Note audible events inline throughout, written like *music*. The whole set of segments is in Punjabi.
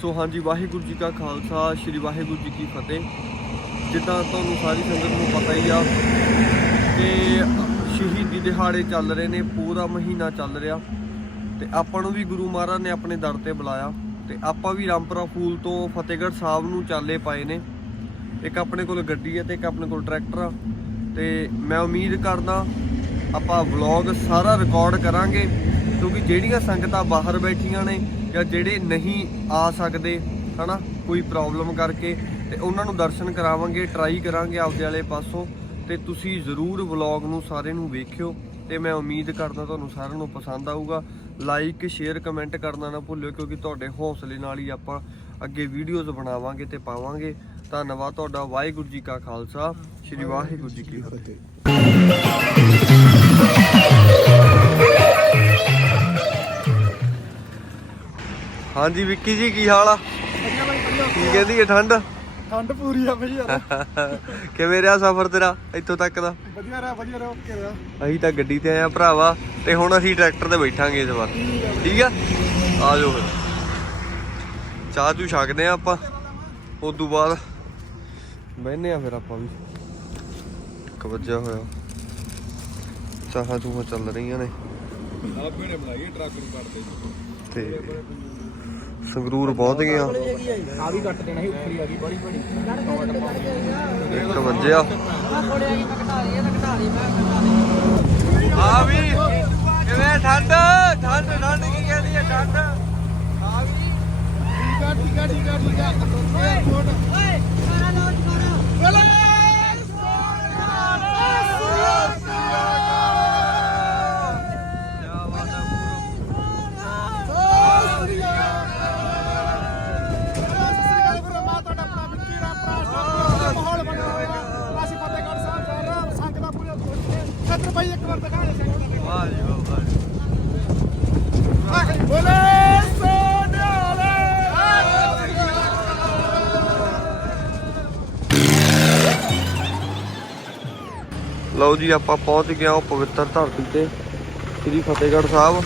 ਸੋ ਹਾਂਜੀ, ਵਾਹਿਗੁਰੂ ਜੀ ਕਾ ਖਾਲਸਾ, ਸ੍ਰੀ ਵਾਹਿਗੁਰੂ ਜੀ ਕੀ ਫਤਿਹ। ਜਿੱਦਾਂ ਤੁਹਾਨੂੰ ਸਾਰੀ ਸੰਗਤ ਨੂੰ ਪਤਾ ਹੀ ਆ ਕਿ ਸ਼ਹੀਦੀ ਦਿਹਾੜੇ ਚੱਲ ਰਹੇ ਨੇ, ਪੂਰਾ ਮਹੀਨਾ ਚੱਲ ਰਿਹਾ। ਤੇ ਆਪਾਂ ਨੂੰ ਵੀ ਗੁਰੂ ਮਹਾਰਾਜ ਨੇ ਆਪਣੇ ਦਰ ਤੇ ਬੁਲਾਇਆ। ਤੇ ਆਪਾਂ ਵੀ ਰਾਮਪੁਰਾ ਫੂਲ ਤੋਂ ਫਤਿਹਗੜ੍ਹ ਸਾਹਿਬ ਨੂੰ ਚਾਲੇ ਪਾਏ ਨੇ। ਇੱਕ ਆਪਣੇ ਕੋਲ ਗੱਡੀ ਹੈ ਤੇ ਇੱਕ ਆਪਣੇ ਕੋਲ ਟਰੈਕਟਰ ਆ। ਤੇ ਮੈਂ ਉਮੀਦ ਕਰਦਾ ਆਪਾਂ ਵਲੌਗ ਸਾਰਾ ਰਿਕਾਰਡ ਕਰਾਂਗੇ, ਕਿਉਂਕਿ ਜਿਹੜੀਆਂ ਸੰਗਤਾਂ ਬਾਹਰ ਬੈਠੀਆਂ ਨੇ ਜਾਂ ਜਿਹੜੇ ਨਹੀਂ ਆ ਸਕਦੇ, ਹਨਾ, ਕੋਈ ਪ੍ਰੋਬਲਮ ਕਰਕੇ, ਤੇ ਉਹਨਾਂ ਨੂੰ ਦਰਸ਼ਨ ਕਰਾਵਾਂਗੇ ਟਰਾਈ ਕਰਾਂਗੇ ਆਪਦੇ ਵਾਲੇ ਪਾਸੋਂ, ਤੇ ਤੁਸੀਂ ਜ਼ਰੂਰ ਵਲੌਗ ਨੂੰ ਸਾਰੇ ਨੂੰ ਵੇਖਿਓ, ਤੇ ਮੈਂ ਉਮੀਦ ਕਰਦਾ ਤੁਹਾਨੂੰ ਸਾਰਿਆਂ ਨੂੰ ਪਸੰਦ ਆਊਗਾ। ਲਾਈਕ ਸ਼ੇਅਰ ਕਮੈਂਟ ਕਰਨਾ ਨਾ ਭੁੱਲਿਓ, ਕਿਉਂਕਿ ਤੁਹਾਡੇ ਹੌਸਲੇ ਨਾਲ ਹੀ ਆਪਾਂ ਅੱਗੇ ਵੀਡੀਓਜ਼ ਬਣਾਵਾਂਗੇ ਤੇ ਪਾਵਾਂਗੇ। ਧੰਨਵਾਦ ਤੁਹਾਡਾ, ਵਾਹਿਗੁਰੂ ਜੀ ਕਾ ਖਾਲਸਾ, ਸ੍ਰੀ ਵਾਹਿਗੁਰੂ ਜੀ ਕੀ ਫਤਿਹ। ਹਾਂਜੀ ਵਿੱਕੀ ਜੀ ਕੀ ਹਾਲ ਆ? ਵਧੀਆ ਬਾਈ ਵਧੀਆ। ਕੀ ਕਹਿੰਦੀ ਹੈ ਠੰਡ? ਠੰਡ ਪੂਰੀ ਆ ਬਈ ਯਾਰ। *laughs* ਕਿਵੇਂ ਰਿਹਾ ਸਫ਼ਰ ਤੇਰਾ ਇੱਥੋਂ ਤੱਕ ਦਾ? ਵਧੀਆ ਰਿਹਾ ਵਧੀਆ ਰਿਹਾ ਓਕੇ ਰਿਹਾ। ਅਸੀਂ ਤਾਂ ਗੱਡੀ ਤੇ ਆਏ ਆ ਭਰਾਵਾ ਤੇ ਹੁਣ ਅਸੀਂ ਟਰੈਕਟਰ ਤੇ ਬੈਠਾਂਗੇ ਇਸ ਵਾਰ। ਠੀਕ ਆ ਆ? ਜਾਓ ਫਿਰ। ਚਾਹ ਚੂ ਛਕਦੇ ਆ ਆਪਾਂ। ਉਸ ਤੋਂ ਬਾਅਦ ਬਹਿਨੇ ਆ ਫਿਰ ਆਪਾਂ ਵੀ। ਵੱਜਿਆ ਹੋਇਆ। ਚਾਹਾਂ ਚੂਹਾਂ ਚੱਲ ਰਹੀਆਂ ਨੇ। ਆਪੇ ਨੇ ਬਣਾਈ ਟਰੱਕ ਨੂੰ ਕੱਟਦੇ ਤੇ ਸੰਗਰੂਰ ਪਹੁੰਚ ਗਏ ਆ। ਆ ਵੀ ਕੱਟ ਦੇਣਾ ਸੀ ਉੱਪਰ ਆ। ਗਈ ਬੜੀ ਬੜੀ ਇੱਕ ਵੱਜਿਆ ਆ ਵੀ ਕਿਵੇਂ ਠੰਡ? ਠੰਡ ਠੰਡ ਕੀ ਕਹਿੰਦੀ ਹੈ ਠੰਡ? ਆ ਵੀ। ਠੀਕ ਆ ਠੀਕ ਆ ਠੀਕ ਆ ਠੀਕ ਆ ਓਏ ਓਏ ਸਾਰਾ ਲੋਡ ਕਰੋ। ਮਾਹੌਲ ਬਣਿਆ ਹੋਇਆ ਅਸੀਂ ਫਤਿਹਗੜ੍ਹ ਸਾਹਿਬ ਜਾ ਰਹੇ ਹਾਂ ਸੰਗ ਦਾ ਪੂਰਾ ਛਤਰ ਭਾਈ ਇੱਕ ਵਾਰ ਦਿਖਾਏ ਸਿੰਘ ਦਾ ਵਾਹ ਜੀ ਵਾਹ ਵਾਹ ਜੀ। ਬੋਲੇ ਸੋਨਿਆਲੇ ਲਓ ਜੀ ਆਪਾਂ ਪਹੁੰਚ ਗਏ ਹਾਂ ਉਹ ਪਵਿੱਤਰ ਧਰਤੀ ਤੇ ਸ੍ਰੀ ਫਤਿਹਗੜ੍ਹ ਸਾਹਿਬ।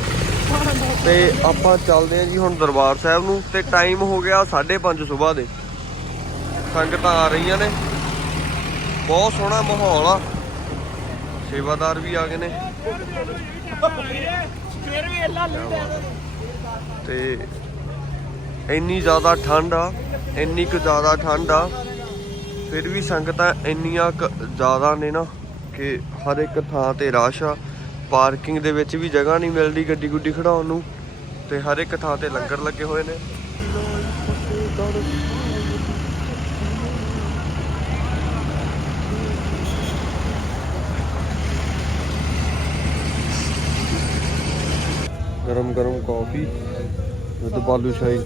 ਤੇ ਆਪਾਂ ਚੱਲਦੇ ਹਾਂ ਜੀ ਹੁਣ ਦਰਬਾਰ ਸਾਹਿਬ ਨੂੰ ਤੇ ਟਾਈਮ ਹੋ ਗਿਆ 5:30 ਸਵੇਰ ਦੇ। ਸੰਗਤਾਂ ਆ ਰਹੀਆਂ ਨੇ। ਬਹੁਤ ਸੋਹਣਾ ਮਾਹੌਲ ਆ। ਸੇਵਾਦਾਰ ਵੀ ਆ ਗਏ ਨੇ। ਫਿਰ ਵੀ ਅੱਲਾ ਤੇ ਇੰਨੀ ਜ਼ਿਆਦਾ ਠੰਡ ਆ ਇੰਨੀ ਕੁ ਜ਼ਿਆਦਾ ਠੰਡ ਆ ਫਿਰ ਵੀ ਸੰਗਤਾਂ ਇੰਨੀਆਂ ਕੁ ਜ਼ਿਆਦਾ ਨੇ ਨਾ ਕਿ ਹਰ ਇੱਕ ਥਾਂ ਤੇ ਰਸ਼ ਆ। ਪਾਰਕਿੰਗ ਦੇ ਵਿੱਚ ਵੀ ਜਗ੍ਹਾ ਨਹੀਂ ਮਿਲਦੀ ਗੱਡੀ ਗੁੱਡੀ ਖੜਾਉਣ ਨੂੰ ਤੇ ਹਰ ਇੱਕ ਥਾਂ ਤੇ ਲੰਗਰ ਲੱਗੇ ਹੋਏ ਨੇ। ਗਰਮ ਗਰਮ ਕਾਫੀ ਦੁੱਧ ਬਾਲੂ ਸ਼ਾਹੀ।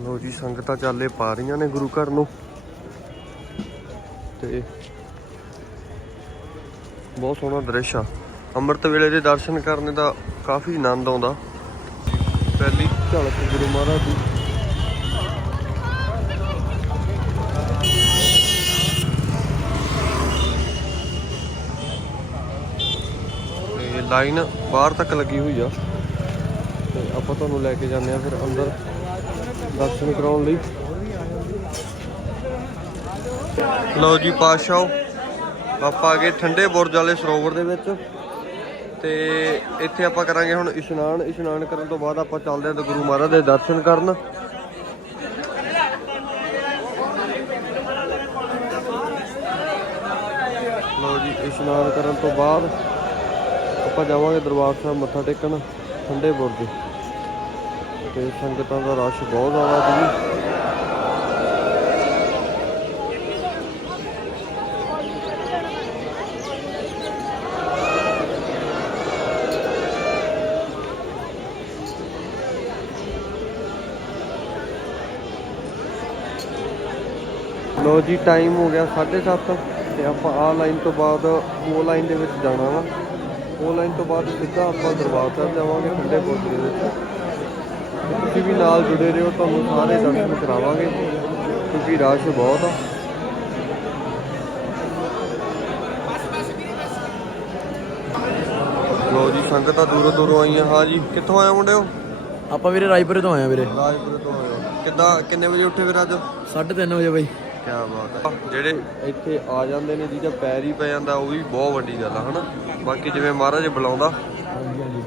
ਲੋ ਜੀ ਸੰਗਤਾਂ ਚਾਲੇ ਪਾ ਰਹੀਆਂ ਨੇ ਗੁਰੂ ਘਰ ਨੂੰ। ਤੇ ਬਹੁਤ ਸੋਹਣਾ ਦ੍ਰਿਸ਼ ਆ। ਅੰਮ੍ਰਿਤ ਵੇਲੇ ਦੇ ਦਰਸ਼ਨ ਕਰਨ ਦਾ ਕਾਫੀ ਆਨੰਦ ਆਉਂਦਾ। ਪਹਿਲੀ ਝਲਕ ਗੁਰੂ ਮਹਾਰਾਜ ਦੀ। ਲਾਈਨ ਬਾਹਰ ਤੱਕ ਲੱਗੀ ਹੋਈ ਆ। ਤੇ ਆਪਾਂ ਤੁਹਾਨੂੰ ਲੈ ਕੇ ਜਾਂਦੇ ਆ ਫਿਰ ਅੰਦਰ ਦਰਸ਼ਨ ਕਰਾਉਣ ਲਈ। ਲਓ ਜੀ ਪਾਸ਼ਾਓ ਆਪਾਂ ਆ ਗਏ ਠੰਡੇ ਬੁਰਜ ਵਾਲੇ ਸਰੋਵਰ ਦੇ ਵਿੱਚ। ਤੇ ਇੱਥੇ ਆਪਾਂ ਕਰਾਂਗੇ ਹੁਣ ਇਸ਼ਨਾਨ। ਇਸ਼ਨਾਨ ਕਰਨ ਤੋਂ ਬਾਅਦ ਆਪਾਂ ਚੱਲਦੇ ਹਾਂ ਤੇ ਗੁਰੂ ਮਹਾਰਾਜ ਦੇ ਦਰਸ਼ਨ ਕਰਨ। ਲਓ ਜੀ, ਇਸ਼ਨਾਨ ਕਰਨ ਤੋਂ ਬਾਅਦ ਆਪਾਂ ਜਾਵਾਂਗੇ ਦਰਬਾਰ ਸਾਹਿਬ ਮੱਥਾ ਟੇਕਣ, ਠੰਡੇ ਬੁਰਜ ਤੇ। ਸੰਗਤਾਂ ਦਾ ਰਸ਼ ਬਹੁਤ ਜ਼ਿਆਦਾ ਜੀ। ਲੋ ਜੀ ਟਾਈਮ ਹੋ ਗਿਆ 7:30 ਤੇ ਆਪਾਂ ਆ ਲਾਈਨ ਤੋਂ ਬਾਅਦ ਉਹ ਲਾਈਨ ਦੇ ਵਿੱਚ ਜਾਣਾ ਵਾ। ਆਨਲਾਈਨ ਤੋਂ ਬਾਅਦ ਸਿੱਧਾ ਆਪਾਂ ਦਰਬਾਰ ਸਾਹਿਬ ਜਾਵਾਂਗੇ ਠੰਡੇ ਬੋਲ ਦੇ ਵਿੱਚ। ਤੁਸੀਂ ਵੀ ਨਾਲ ਜੁੜੇ ਰਹੋ ਤੁਹਾਨੂੰ ਸਾਰੇ ਦਰਸ਼ਨ ਕਰਾਵਾਂਗੇ। ਕਿਉਂਕਿ ਰਾਸ਼ ਬਹੁਤ ਆ। ਲੋ ਜੀ ਸੰਗਤਾਂ ਦੂਰੋਂ ਦੂਰੋਂ ਆਈਆਂ। ਹਾਂ ਜੀ ਕਿੱਥੋਂ ਆਇਆ ਮੁੰਡਿਓ ਆਪਾਂ ਵੀਰੇ ਰਾਜਪੁਰੇ ਤੋਂ ਆਏ ਆ ਵੀਰੇ। ਰਾਜਪੁਰੇ ਤੋਂ ਆਏ ਹੋ। ਕਿੱਦਾਂ ਕਿੰਨੇ ਵਜੇ ਉੱਠੇ ਵੀਰ ਅੱਜ? 3:30 ਵਜੇ ਬਾਈ। ਕੀ ਬਾਤ ਹੈ। ਜਿਹੜੇ ਇੱਥੇ ਆ ਜਾਂਦੇ ਨੇ, ਜਿਹਦਾ ਪੈਰ ਹੀ ਪੈ ਜਾਂਦਾ, ਉਹ ਵੀ ਬਹੁਤ ਵੱਡੀ ਗੱਲ ਆ, ਹਨਾ? ਬਾਕੀ ਜਿਵੇਂ ਮਹਾਰਾਜ ਬੁਲਾਉਂਦਾ ਹਾਂਜੀ ਹਾਂਜੀ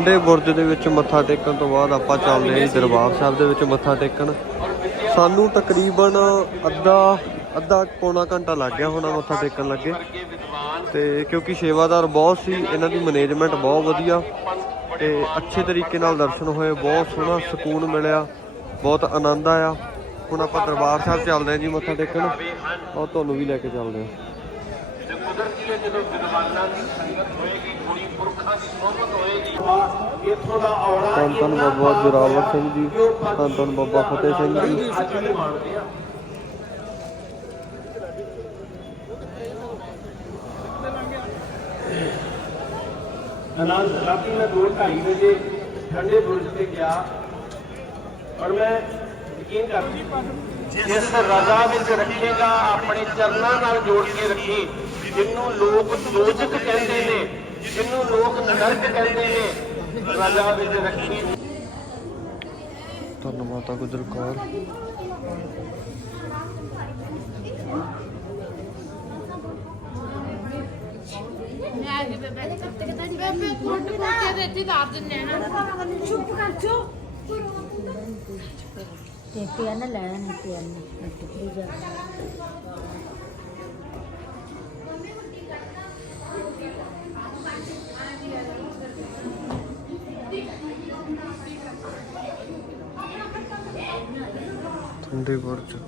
ਠੰਡੇ ਬੁਰਜ ਦੇ ਵਿੱਚ ਮੱਥਾ ਟੇਕਣ ਤੋਂ ਬਾਅਦ ਆਪਾਂ ਚੱਲਦੇ ਹਾਂ ਜੀ ਦਰਬਾਰ ਸਾਹਿਬ ਦੇ ਵਿੱਚ ਮੱਥਾ ਟੇਕਣ। ਸਾਨੂੰ ਤਕਰੀਬਨ ਅੱਧਾ ਅੱਧਾ ਪੌਣਾ ਘੰਟਾ ਲੱਗ ਗਿਆ ਹੋਣਾ ਮੱਥਾ ਟੇਕਣ ਲੱਗੇ। ਤੇ ਕਿਉਂਕਿ ਸੇਵਾਦਾਰ ਬਹੁਤ ਸੀ, ਇਹਨਾਂ ਦੀ ਮੈਨੇਜਮੈਂਟ ਬਹੁਤ ਵਧੀਆ ਤੇ ਅੱਛੇ ਤਰੀਕੇ ਨਾਲ ਦਰਸ਼ਨ ਹੋਏ, ਬਹੁਤ ਸੋਹਣਾ ਸਕੂਨ ਮਿਲਿਆ, ਬਹੁਤ ਆਨੰਦ ਆਇਆ। ਹੁਣ ਆਪਾਂ ਦਰਬਾਰ ਸਾਹਿਬ ਚੱਲਦੇ ਹਾਂ ਜੀ ਮੱਥਾ ਟੇਕਣ। ਉਹ ਤੁਹਾਨੂੰ ਵੀ ਲੈ ਕੇ ਚੱਲਦੇ ਹਾਂ। ਧੰਨ ਧੰਨ ਬਾਬਾ ਜੋਰਾਵਰ ਸਿੰਘ ਜੀ, ਧੰਨ ਧੰਨ ਬਾਬਾ ਫਤਿਹ ਸਿੰਘ ਜੀ। ਅਨੰਦ, ਰਾਤੀ ਮੈਂ 2:30 ਵਜੇ ਠੰਡੇ ਬੁਰਜ ਤੇ ਗਿਆ ਔਰ ਮੈਂ ਯਕੀਨ ਕਰਦੀ ਜਿਸ ਰਜ਼ਾ ਵਿੱਚ ਰੱਖੇਗਾ, ਆਪਣੇ ਚਰਨਾਂ ਨਾਲ ਜੋੜ ਕੇ ਰੱਖੀ ਜਿਹਨੂੰ ਲੋਕ ਦੋਜਕ ਕਹਿੰਦੇ ਨੇ। ਜਿਹਨੂੰ ਲੋਕ ਨਰਕ ਕਹਿੰਦੇ ਨੇ ਰਜ਼ਾ ਵਿੱਚ ਰੱਖੀ ਧੰਨ ਮਾਤਾ ਗੁਜਰ ਕੌਰ ਬੇਬੇ ਕੁੱਟ ਕੁੱਟ ਕੇ ਤੇ ਇੱਥੇ ਧਾਰ ਦਿੰਨੇ ਆ ਨਾ ਚੁੱਪ ਕਰ ਜੋ ਤੇ ਪੈਨ ਲੈਣਾ ਨਹੀਂ ਪੈਨ ਨਹੀਂ ਜਾ unday borhi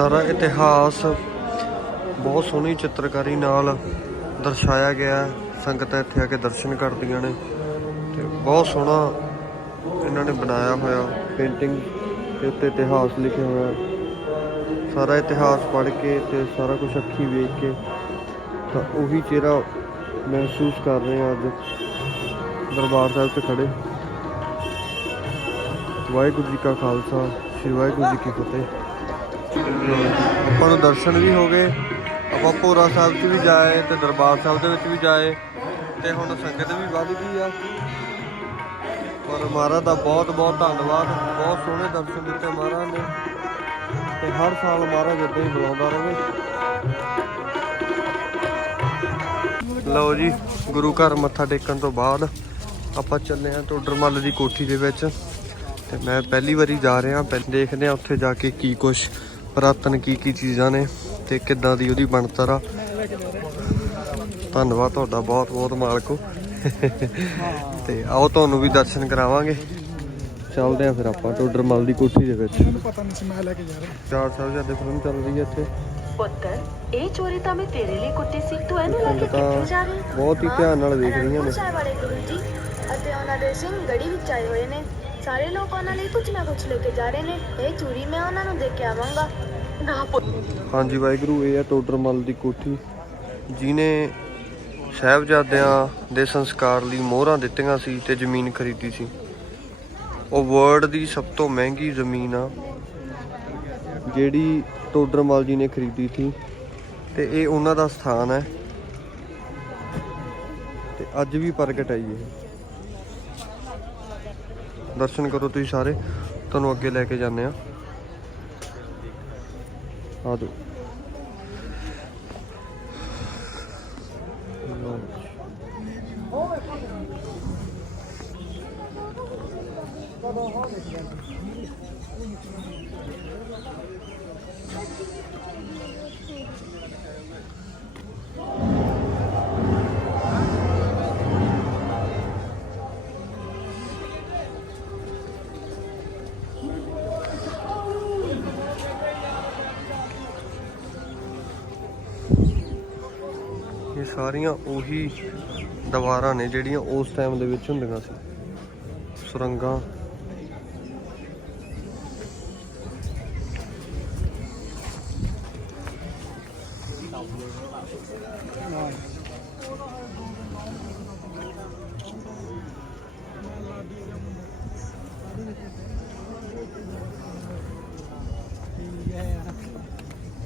ਸਾਰਾ ਇਤਿਹਾਸ ਬਹੁਤ ਸੋਹਣੀ ਚਿੱਤਰਕਾਰੀ ਨਾਲ ਦਰਸਾਇਆ ਗਿਆ ਹੈ। ਸੰਗਤਾਂ ਇੱਥੇ ਆ ਕੇ ਦਰਸ਼ਨ ਕਰਦੀਆਂ ਨੇ ਤੇ ਬਹੁਤ ਸੋਹਣਾ ਇਹਨਾਂ ਨੇ ਬਣਾਇਆ ਹੋਇਆ ਪੇਂਟਿੰਗ ਤੇ ਉੱਤੇ ਇਤਿਹਾਸ ਲਿਖਿਆ ਹੋਇਆ ਸਾਰਾ ਇਤਿਹਾਸ ਪੜ੍ਹ ਕੇ ਤੇ ਸਾਰਾ ਕੁਝ ਅੱਖੀ ਵੇਖ ਕੇ ਤਾਂ ਉਹੀ ਚਿਹਰਾ ਮਹਿਸੂਸ ਕਰ ਰਹੇ ਹਾਂ ਅੱਜ। ਦਰਬਾਰ ਸਾਹਿਬ ਤੇ ਖੜੇ ਵਾਹਿਗੁਰੂ ਜੀ ਕਾ ਖਾਲਸਾ, ਸ੍ਰੀ ਵਾਹਿਗੁਰੂ ਜੀ ਕੀ ਫਤਿਹ। ਆਪਾਂ ਨੂੰ ਦਰਸ਼ਨ ਵੀ ਹੋ ਗਏ, ਆਪਾਂ ਭੋਰਾ ਸਾਹਿਬ 'ਚ ਵੀ ਜਾਏ ਤੇ ਦਰਬਾਰ ਸਾਹਿਬ ਦੇ ਵਿੱਚ ਵੀ ਜਾਏ ਤੇ ਹੁਣ ਸੰਗਤ ਵੀ ਵੱਧ ਗਈ ਆ। ਪਰ ਮਹਾਰਾਜ ਦਾ ਬਹੁਤ ਬਹੁਤ ਧੰਨਵਾਦ, ਬਹੁਤ ਸੋਹਣੇ ਦਰਸ਼ਨ ਦਿੱਤੇ ਮਹਾਰਾਜ ਨੇ ਤੇ ਹਰ ਸਾਲ ਮਹਾਰਾਜ ਇੱਦਾਂ ਹੀ ਬੁਲਾਉਂਦਾ ਰਹੇ। ਲਓ ਜੀ, ਗੁਰੂ ਘਰ ਮੱਥਾ ਟੇਕਣ ਤੋਂ ਬਾਅਦ ਆਪਾਂ ਚੱਲੇ ਆਂ ਟੋਡਰਮੱਲ ਦੀ ਕੋਠੀ ਦੇ ਵਿੱਚ ਤੇ ਮੈਂ ਪਹਿਲੀ ਵਾਰੀ ਜਾ ਰਿਹਾ ਪਹਿਲਾਂ ਦੇਖਦੇ ਆ ਉੱਥੇ ਜਾ ਕੇ ਕੀ ਕੁਛ ਪੁਰਾਤਨ ਕੀ ਕੀ ਚੀਜ਼ਾਂ ਨੇ ਤੇ ਕਿੱਦਾਂ ਦੀ ਉਹਦੀ ਬਣਤਰ ਆ। ਧੰਨਵਾਦ ਤੁਹਾਡਾ ਬਹੁਤ ਬਹੁਤ ਮਾਲਕੋ ਤੇ ਆਓ ਤੁਹਾਨੂੰ ਵੀ ਦਰਸ਼ਨ ਕਰਾਵਾਂਗੇ। ਚੱਲਦੇ ਆ ਫਿਰ ਆਪਾਂ ਟੋਡਰਮੱਲ ਦੀ ਕੋਠੀ ਦੇ ਵਿੱਚ। ਮੈਨੂੰ ਪਤਾ ਨਹੀਂ ਸੀ ਮੈਂ ਲੈ ਕੇ ਜਾ ਰਿਹਾ। ਚਾਰ ਸਾਹਿਬਜ਼ਾਦੇ ਫਿਲਮ ਚੱਲ ਰਹੀ ਹੈ ਇੱਥੇ। ਪੁੱਤਰ ਇਹ ਚੋਰੀ ਤਾਂ ਮੈਂ ਤੇਰੇ ਲਈ ਕੁੱਟੀ ਸੀ। ਤੂੰ ਇਹਨੂੰ ਲੈ ਕੇ ਕਿੱਥੇ ਜਾ ਰਹੀ? ਬਹੁਤ ਹੀ ਧਿਆਨ ਨਾਲ ਵੇਖ ਰਹੀਆਂ ਨੇ। ਚਾਹ ਵਾਲੇ ਗੁਰੂ ਜੀ ਅਤੇ ਉਹਨਾਂ ਦੇ ਸਿੰਘ ਗੜੀ ਵਿੱਚ ਆਏ ਹੋਏ ਨੇ। ਸਾਰੇ ਲੋਕ ਉਹਨਾਂ ਲਈ ਕੁਝ ਨਾ ਕੁਝ ਲੈ ਕੇ ਜਾ ਰਹੇ ਨੇ। ਇਹ ਚੂਰੀ ਮੈਂ ਉਹਨਾਂ ਨੂੰ ਦੇ ਕੇ ਆਵਾਂਗਾ। ਨਾ ਹਾਂਜੀ ਵਾਹਿਗੁਰੂ, ਇਹ ਹੈ ਟੋਡਰਮੱਲ ਦੀ ਕੋਠੀ। ਜਿਨੇ ਸਾਹਿਬਜ਼ਾਦਿਆਂ ਦੇ ਸੰਸਕਾਰ ਲਈ ਮੋਹਰਾਂ ਦਿੱਤੀਆਂ ਸੀ ਤੇ ਜ਼ਮੀਨ ਖਰੀਦੀ ਸੀ। ਉਹ ਵਰਲਡ ਦੀ ਸਭ ਤੋਂ ਮਹਿੰਗੀ ਜ਼ਮੀਨ ਆ, ਜਿਹੜੀ ਟੋਡਰਮੱਲ ਜੀ ਨੇ ਖਰੀਦੀ ਸੀ। ਤੇ ਇਹ ਉਹਨਾਂ ਦਾ ਸਥਾਨ ਹੈ। ਤੇ ਅੱਜ ਵੀ ਪ੍ਰਗਟ ਹੈ ਇਹ। ਦਰਸ਼ਨ ਕਰੋ ਤੁਸੀਂ ਸਾਰੇ। ਤੁਹਾਨੂੰ ਅੱਗੇ ਲੈ ਕੇ ਜਾਂਦੇ ਆ ਆ ਦੋ ਸਾਰੀਆਂ ਉਹੀ ਦੀਵਾਰਾਂ ਨੇ ਜਿਹੜੀਆਂ ਉਸ ਟਾਈਮ ਦੇ ਵਿੱਚ ਹੁੰਦੀਆਂ ਸੀ। ਸੁਰੰਗਾਂ।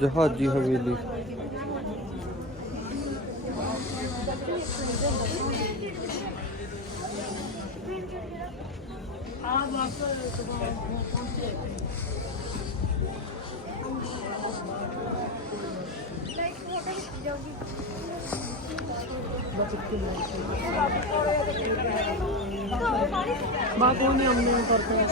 जहाजी हवेली। बात नहीं हमने करते हैं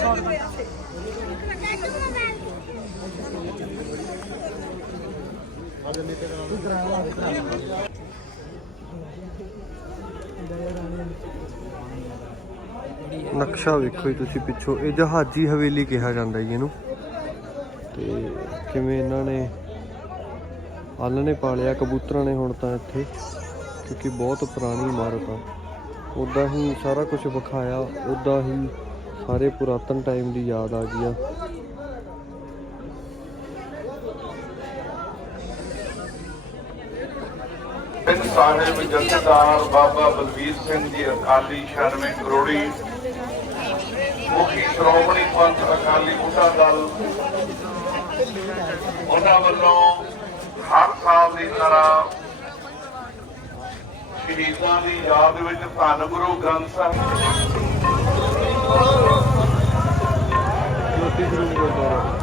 ਨਕਸ਼ਾ ਵੇਖੋ ਜੀ ਤੁਸੀਂ ਪਿੱਛੋਂ। ਇਹ ਜਹਾਜੀ ਹਵੇਲੀ ਕਿਹਾ ਜਾਂਦਾ ਜੀ ਇਹਨੂੰ। ਤੇ ਕਿਵੇਂ ਇਹਨਾਂ ਨੇ ਆਲਣੇ ਪਾਲਿਆ, ਕਬੂਤਰਾਂ ਨੇ ਹੁਣ ਤਾਂ ਇੱਥੇ, ਕਿਉਂਕਿ ਬਹੁਤ ਪੁਰਾਣੀ ਇਮਾਰਤ ਆ। ਉਦਾਂ ਹੀ ਸਾਰਾ ਕੁਝ ਵਿਖਾਇਆ ਉਦਾਂ ਹੀ ਸਾਰੇ ਪੁਰਾਤਨ ਟਾਈਮ ਦੀ ਯਾਦ ਆ ਗਈ ਆ। ਸਾਹਿਬ ਜਥੇਦਾਰ ਬਾਬਾ ਬਲਵੀਰ ਸਿੰਘ ਜੀ ਅਕਾਲੀ 96 ਕਰੋੜੀ ਮੁਖੀ ਸ਼੍ਰੋਮਣੀ ਪੰਥ ਅਕਾਲੀ ਬੁੱਢਾ ਦਲ ਉਹਨਾਂ ਵੱਲੋਂ ਹਰ ਸਾਲ ਦੀ ਤਰ੍ਹਾਂ ਸ਼ਹੀਦਾਂ ਦੀ ਯਾਦ ਵਿੱਚ ਧੰਨ ਗੁਰੂ ਗ੍ਰੰਥ ਸਾਹਿਬ। ਜੋਤੀ ਸਰੂਪ ਗੁਰਦੁਆਰਾ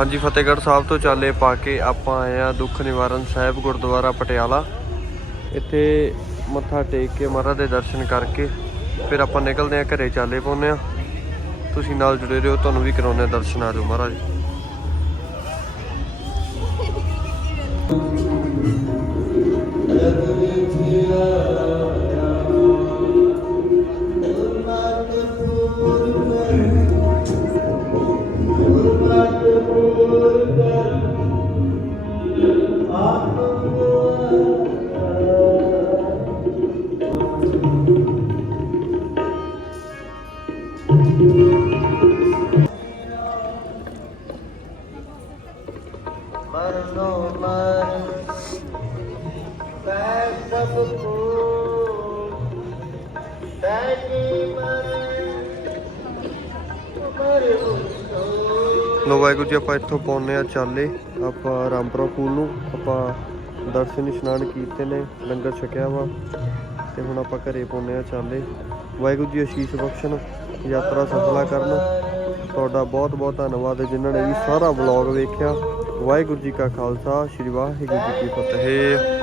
ਹਾਂਜੀ, ਫਤਿਹਗੜ੍ਹ ਸਾਹਿਬ ਤੋਂ ਚਾਲੇ ਪਾ ਕੇ ਆਪਾਂ ਆਏ ਆ ਦੁੱਖ ਨਿਵਾਰਨ ਸਾਹਿਬ ਗੁਰਦੁਆਰਾ ਪਟਿਆਲਾ। ਇੱਥੇ ਮੱਥਾ ਟੇਕ ਕੇ ਮਹਾਰਾਜ ਦੇ ਦਰਸ਼ਨ ਕਰਕੇ ਫਿਰ ਆਪਾਂ ਨਿਕਲਦੇ ਆ ਘਰੇ ਚਾਲੇ ਪਾਉਂਦੇ ਆ ਤੁਸੀਂ ਨਾਲ ਜੁੜੇ ਰਹੋ, ਤੁਹਾਨੂੰ ਵੀ ਕਰਾਉਂਦੇ ਆ ਦਰਸ਼ਨ ਆ ਜਾਓ ਮਹਾਰਾਜ। ਲੋ ਵਾਹਿਗੁਰੂ ਜੀ, ਆਪਾਂ ਇੱਥੋਂ ਪਾਉਂਦੇ ਆ ਚਾਲੇ। ਆਪਾਂ ਰਾਮਪੁਰਾ ਫੂਲ ਨੂੰ, ਆਪਾਂ ਦਰਸ਼ਨ ਇਸ਼ਨਾਨ ਕੀਤੇ ਨੇ, ਲੰਗਰ ਛਕਿਆ ਵਾ, ਤੇ ਹੁਣ ਆਪਾਂ ਘਰੇ ਪਾਉਂਦੇ ਆ ਚਾਲੇ। ਵਾਹਿਗੁਰੂ ਜੀ, ਅਸ਼ੀਸ਼ ਬਖਸ਼ਣ ਯਾਤਰਾ ਸਫਲਾ ਕਰਨ। ਤੁਹਾਡਾ ਬਹੁਤ ਬਹੁਤ ਧੰਨਵਾਦ ਹੈ ਜਿਨ੍ਹਾਂ ਨੇ ਵੀ ਸਾਰਾ ਵਲੌਗ ਵੇਖਿਆ। ਵਾਹਿਗੁਰੂ ਜੀ ਕਾ ਖਾਲਸਾ, ਸ੍ਰੀ ਵਾਹਿਗੁਰੂ ਜੀ ਕੀ ਫਤਿਹ।